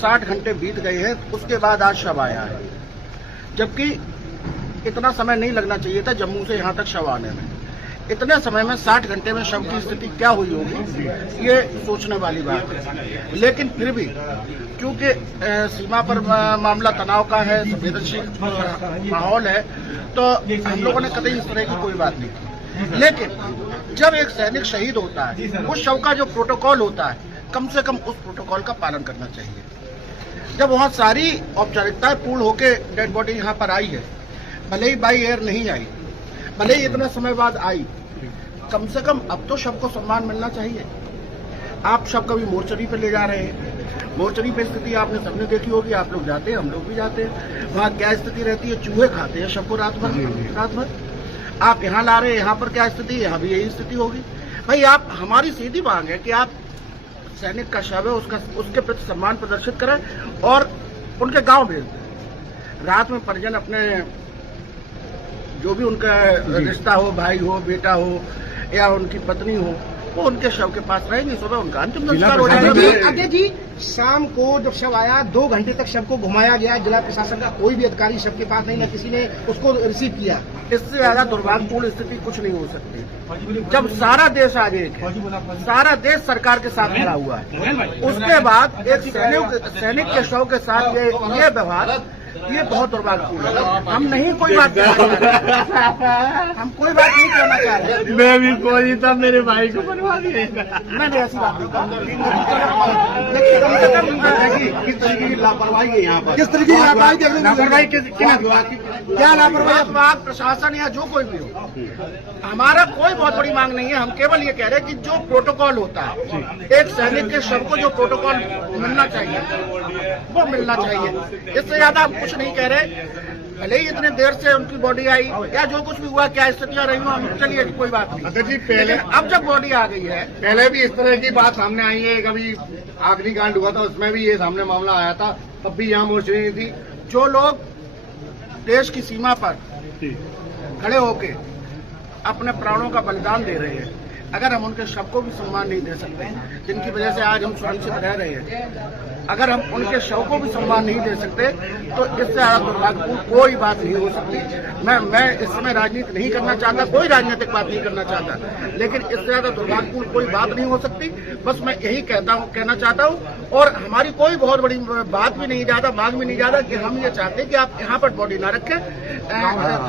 60 घंटे बीत गए हैं, उसके बाद आज शव आया है, जबकि इतना समय नहीं लगना चाहिए था जम्मू से यहाँ तक शव आने में। इतने समय में 60 घंटे में शव की स्थिति क्या हुई होगी, ये सोचने वाली बात है। लेकिन फिर भी क्योंकि सीमा पर मामला तनाव का है, संवेदनशील माहौल है, तो हम लोगों ने कतई इस तरह की कोई बात नहीं की। लेकिन जब एक सैनिक शहीद होता है, उस शव का जो प्रोटोकॉल होता है, कम से कम उस प्रोटोकॉल का पालन करना चाहिए। जब वहाँ सारी औपचारिकताएं पूर्ण होकर डेड बॉडी यहाँ पर आई है, भले ही बाई एयर नहीं आई, भले ही इतना समय बाद आई, कम से कम अब तो शव को सम्मान मिलना चाहिए। आप शव कभी मोर्चरी पे ले जा रहे हैं, मोर्चरी पे स्थिति आपने सबने देखी होगी, आप लोग जाते हैं, हम लोग भी जाते हैं। वहाँ क्या स्थिति रहती है, चूहे खाते हैं शव को रात भर। आप यहाँ ला रहे हैं, यहाँ पर क्या स्थिति है, यहाँ भी यही स्थिति होगी। भाई आप, हमारी सीधी मांग है कि आप सैनिक का शव है, उसके प्रति सम्मान प्रदर्शित करें और उनके गांव भेज दें। रात में परिजन अपने जो भी उनका रिश्ता हो, भाई हो, बेटा हो या उनकी पत्नी हो, वो उनके शव के पास रहेंगे। सुबह उनका अंतिम संस्कार हो जाएगा। अजय जी, शाम को जब शव आया 2 घंटे तक शव को घुमाया गया, जिला प्रशासन का कोई भी अधिकारी शव के पास नहीं, न किसी ने उसको रिसीव किया। इससे ज्यादा दुर्भाग्यपूर्ण स्थिति कुछ नहीं हो सकती। जब सारा देश आज एक है, सारा देश सरकार के साथ खड़ा हुआ है, उसके बाद एक सैनिक के शव के साथ ये व्यवहार, ये बहुत दुर्भाग्यपूर्ण है। हम नहीं कोई बात हम कोई बात नहीं कहना चाह रहे। मैं भी कोई था, मेरे भाई को बनवा दिए। मैंने ऐसी बात नहीं कहा, लेकिन कम से कम किस तरीके की लापरवाही है यहाँ पर, किस तरीके की लापरवाही, क्या लापरवाही, विभाग, प्रशासन या जो कोई भी हो। हमारा कोई बहुत बड़ी मांग नहीं है, हम केवल ये कह रहे हैं कि जो प्रोटोकॉल होता है, एक सैनिक के शव को जो प्रोटोकॉल मिलना चाहिए वो मिलना चाहिए। इससे ज्यादा हम कुछ नहीं कह रहे। भले ही इतने देर से उनकी बॉडी आई या जो कुछ भी हुआ, क्या स्थितियां रही हो, हम चलिए कोई बात नहीं। अच्छा जी, पहले अब जब बॉडी आ गई है, पहले भी इस तरह की बात सामने आई है। कभी आखिरी कांड हुआ था, उसमें भी ये सामने मामला आया था, तब भी यहाँ मोर्चरी नहीं थी। जो लोग देश की सीमा पर खड़े होके अपने प्राणों का बलिदान दे रहे हैं, अगर हम उनके शव को भी सम्मान नहीं दे सकते, जिनकी वजह से आज हम सुरक्षित रह रहे हैं, अगर हम उनके शव को भी सम्मान नहीं दे सकते, तो इससे ज्यादा दुर्भाग्यपूर्ण कोई बात नहीं हो सकती। मैं इस समय राजनीति नहीं करना चाहता, कोई राजनीतिक बात नहीं करना चाहता, लेकिन इससे ज्यादा दुर्भाग्यपूर्ण कोई बात नहीं हो सकती। बस मैं यही कहना चाहता हूँ, और हमारी कोई बहुत बड़ी बात भी नहीं ज्यादा, मांग भी नहीं ज्यादा, कि हम ये चाहते हैं कि आप यहाँ पर बॉडी ना रखें,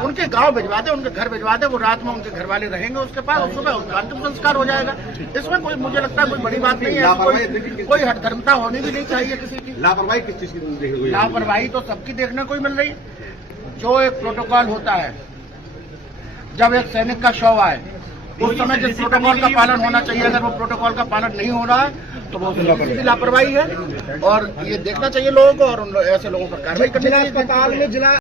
उनके गाँव भिजवा दें, उनके घर भिजवा दें, वो रात में उनके घर वाले रहेंगे उसके पास, सुबह उनका अंतिम संस्कार हो जाएगा। इसमें कोई, मुझे लगता है कोई बड़ी बात नहीं है, कोई हठधर्मता होनी भी नहीं चाहिए किसी की। लापरवाही किस चीज की देखने को? लापरवाही तो सबकी देखने को ही मिल रही। जो एक प्रोटोकॉल होता है, जब एक सैनिक का शव आए, उस समय जिस प्रोटोकॉल का पालन होना चाहिए, अगर वो प्रोटोकॉल का पालन नहीं हो रहा है, तो वो लापरवाही है। और ये देखना चाहिए लोगों को, और ऐसे लोगों पर कार्रवाई करनी चाहिए। अस्पताल में जिला